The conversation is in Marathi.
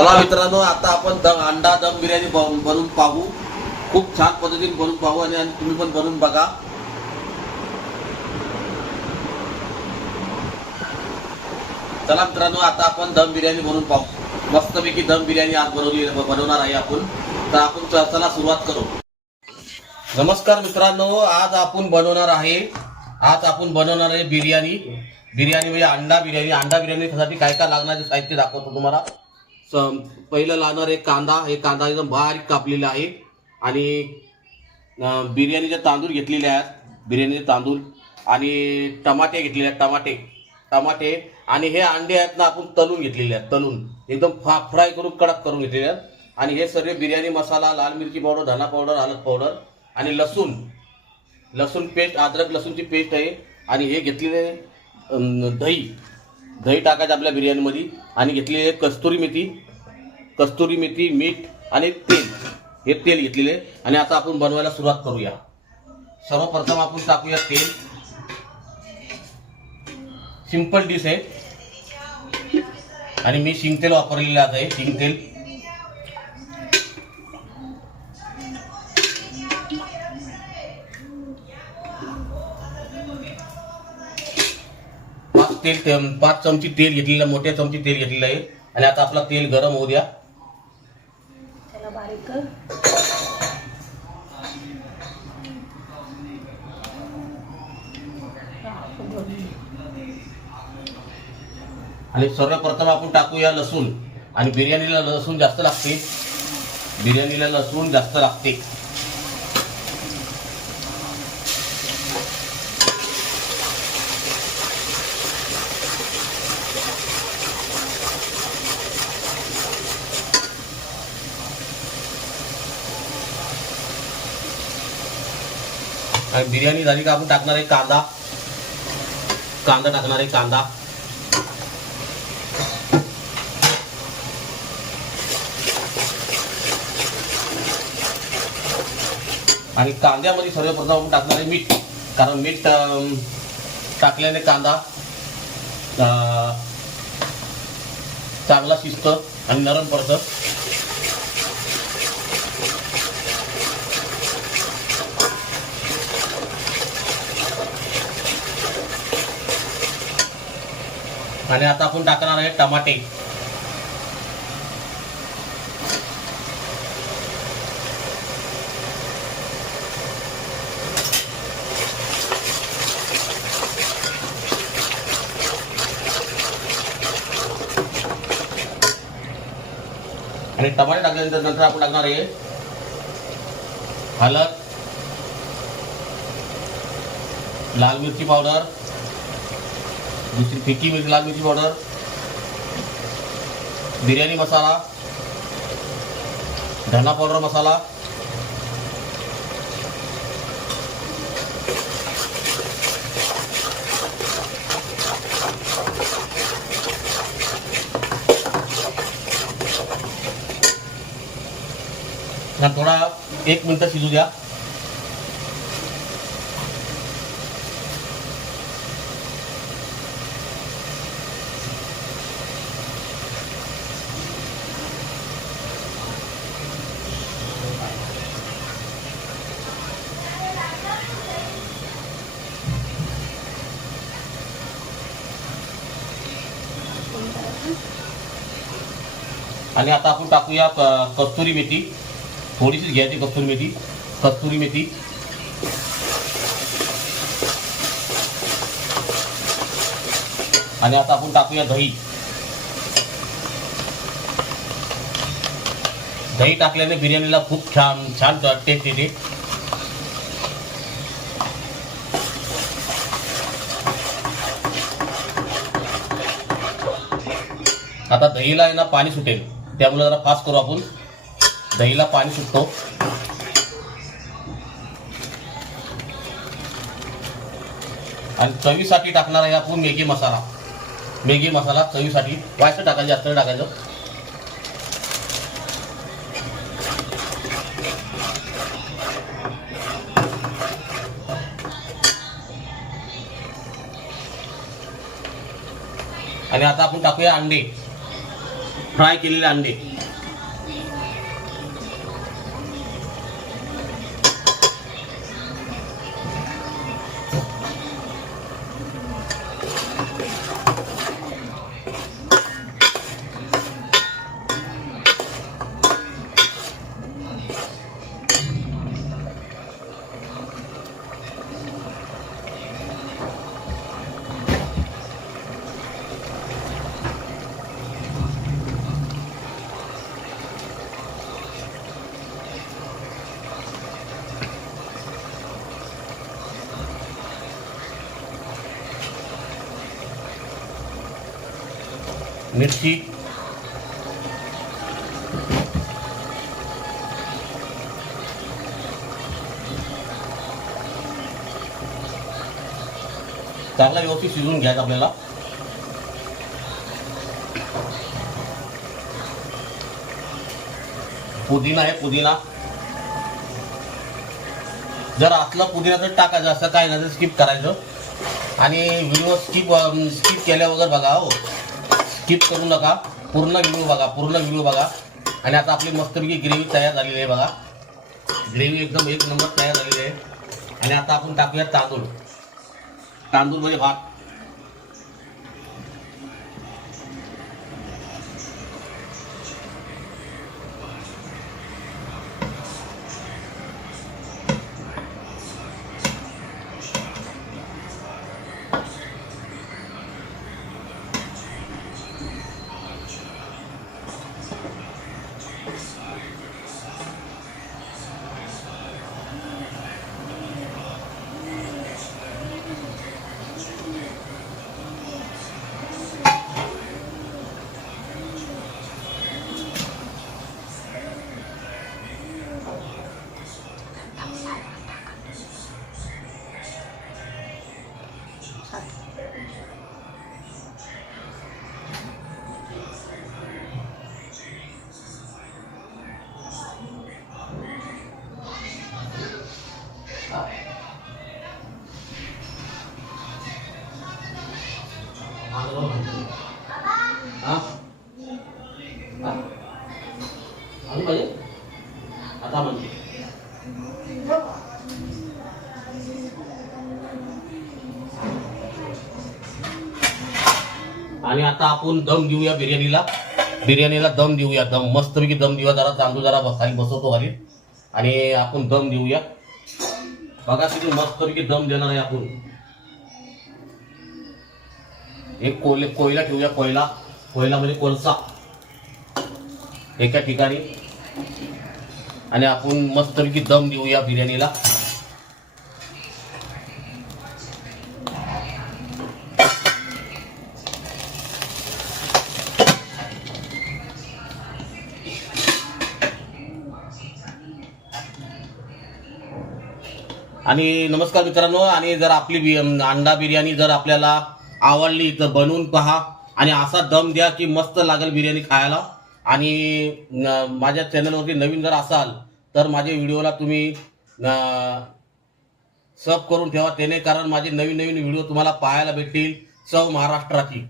चला मित्रांनो आता आपण दम अंडा दम बिर्याणी बनवून पाहू. खूप छान पद्धतीने बनवून पाहू आणि तुम्ही पण बनवून बघा. चला मित्रांनो आता आपण दम बिर्याणी बनवून पाहू. मस्तपैकी दम बिर्याणी आज बनवली बनवणार आहे आपण. तर आपण चला सुरुवात करू. नमस्कार मित्रांनो आज आपण बनवणार आहे आज आपण बनवणार आहे बिर्याणी. बिर्याणी म्हणजे अंडा बिर्याणी. अंडा बिर्याणीसाठी काय काय लागणार साहित्य दाखवतो तुम्हाला. पहिलं लागणार आहे कांदा. हे कांदा एकदम बारीक कापलेला आहे. आणि बिर्याणीचे तांदूळ घेतलेले आहेत. बिर्याणीचे तांदूळ आणि टमाटे घेतलेले आहेत. टमाटे टमाटे. आणि हे अंडे आहेत ना आपण तलून घेतलेले आहेत. तलून. एकदम फा फ्राय करून कडक करून घेतलेले आहेत. आणि हे सर्व बिर्याणी मसाला लाल मिरची पावडर धना पावडर हळद पावडर आणि लसूण. लसूण पेस्ट अद्रक लसूणची पेस्ट आहे. आणि हे घेतलेले दही. दही टाकायचं आपल्या बिर्याणीमध्ये आणि घेतलेले कस्तुरी मेथी कस्तुरी मेथी मीठ आणि तेल. हे तेल घेतलेले आणि आता आपण बनवायला सुरुवात करूया. सर्वप्रथम आपण टाकूया तेल. सिंपल डिश आहे. आणि मी शिंगतेल वापरलेलं आहे शिंगतेल तेल ते- पाच चमची तेल घेतलेलं मोठ्या चमची तेल घेतलेलं आहे. आणि आता आपला तेल गरम होऊ द्या. त्याला बारीक कर. आणि सर्वप्रथम आपण टाकूया लसूण. आणि बिर्याणीला लसूण जास्त लागते. बिर्याणीला लसूण जास्त लागते. आणि बिर्याणी झाली का आपण टाकणार आहे कांदा. कांदा टाकणार आहे कांदा. आणि कांद्यामध्ये सर्वप्रथम आपण टाकणार आहे मीठ. कारण मीठ अं, टाकल्याने कांदा अं, चांगला शिजतं आणि नरम पडतं. आणि आता आपण टाकणार आहे टमाटे. आणि टमाटे टाकल्यानंतर नंतर आपण टाकणार आहे हलद लाल मिरची पावडर दुसरी फिकी मिरची लाल मिरची पावडर बिर्याणी मसाला. धना पावडर मसाला. थोडा एक मिनिट शिजू द्या. आणि आता आपण टाकूया कस्तुरी मेथी. थोडीशी घ्यायची कस्तुरी मेथी. कस्तुरी मेथी. आणि आता आपण टाकूया दही. दही टाकल्याने बिर्याणीला खूप छान छान टेस्ट येते. आता दहीला आहे ना पाणी सुटेल. त्यामुळे जरा फास्ट करू आपण. दहीला पाणी सुटतो. आणि चवीसाठी टाकणार आहे आपण मॅगी मसाला. मॅगी मसाला चवीसाठी. वायचं टाकायचं जास्त टाकायचं. आणि आता आपण टाकूया अंडे. फ्राय केलेले अंडे मिरची. चांगला व्यवस्थित शिजवून घ्यायचा आपल्याला. पुदिना आहे पुदिना. जर असला पुदिना तर टाकायचं असं काय नाही तर स्किप करायचं. आणि व्हिडिओ स्किप स्किप केल्यावर बघा हो. स्किप करू नका. पूर्ण व्हिडिओ बघा पूर्ण व्हिडिओ बघा. आणि आता आपली मस्तपैकी ग्रेव्ही तयार झालेली आहे बघा. ग्रेव्ही एकदम एक नंबर तयार झालेली आहे. आणि आता आपण टाकूया तांदूळ. तांदूळ म्हणजे भात. हा? अजून पाहिजे आता आणि आता आपण दम देऊया बिर्याणीला. बिर्याणीला दम देऊया दम मस्तपैकी दम देऊया. जरा तांदूळ जरा बस- खाली बसवतो खाली. आणि आपण दम देऊया. बघा किती मस्तपैकी दम देणार आहे आपण. एक कोयले कोयला ठेवूया कोयला. कोयला म्हणजे कोळसा. एका ठिकाणी. आणि आपण मस्तपैकी दम देऊया बिर्याणीला. आणि नमस्कार मित्रांनो आणि जर आपली बि- अंडा बिर्याणी जर आपल्याला आवडली तर बनवून पहा. आणि असा दम द्या की मस्त लागेल बिर्याणी खायला. आणि न- माझ्या चॅनलवरती नवीन जर असाल तर माझ्या व्हिडिओला तुम्ही सब करून ठेवा. त्याने कारण माझे नवीन नवीन व्हिडिओ तुम्हाला पाहायला भेटतील. चव महाराष्ट्राची.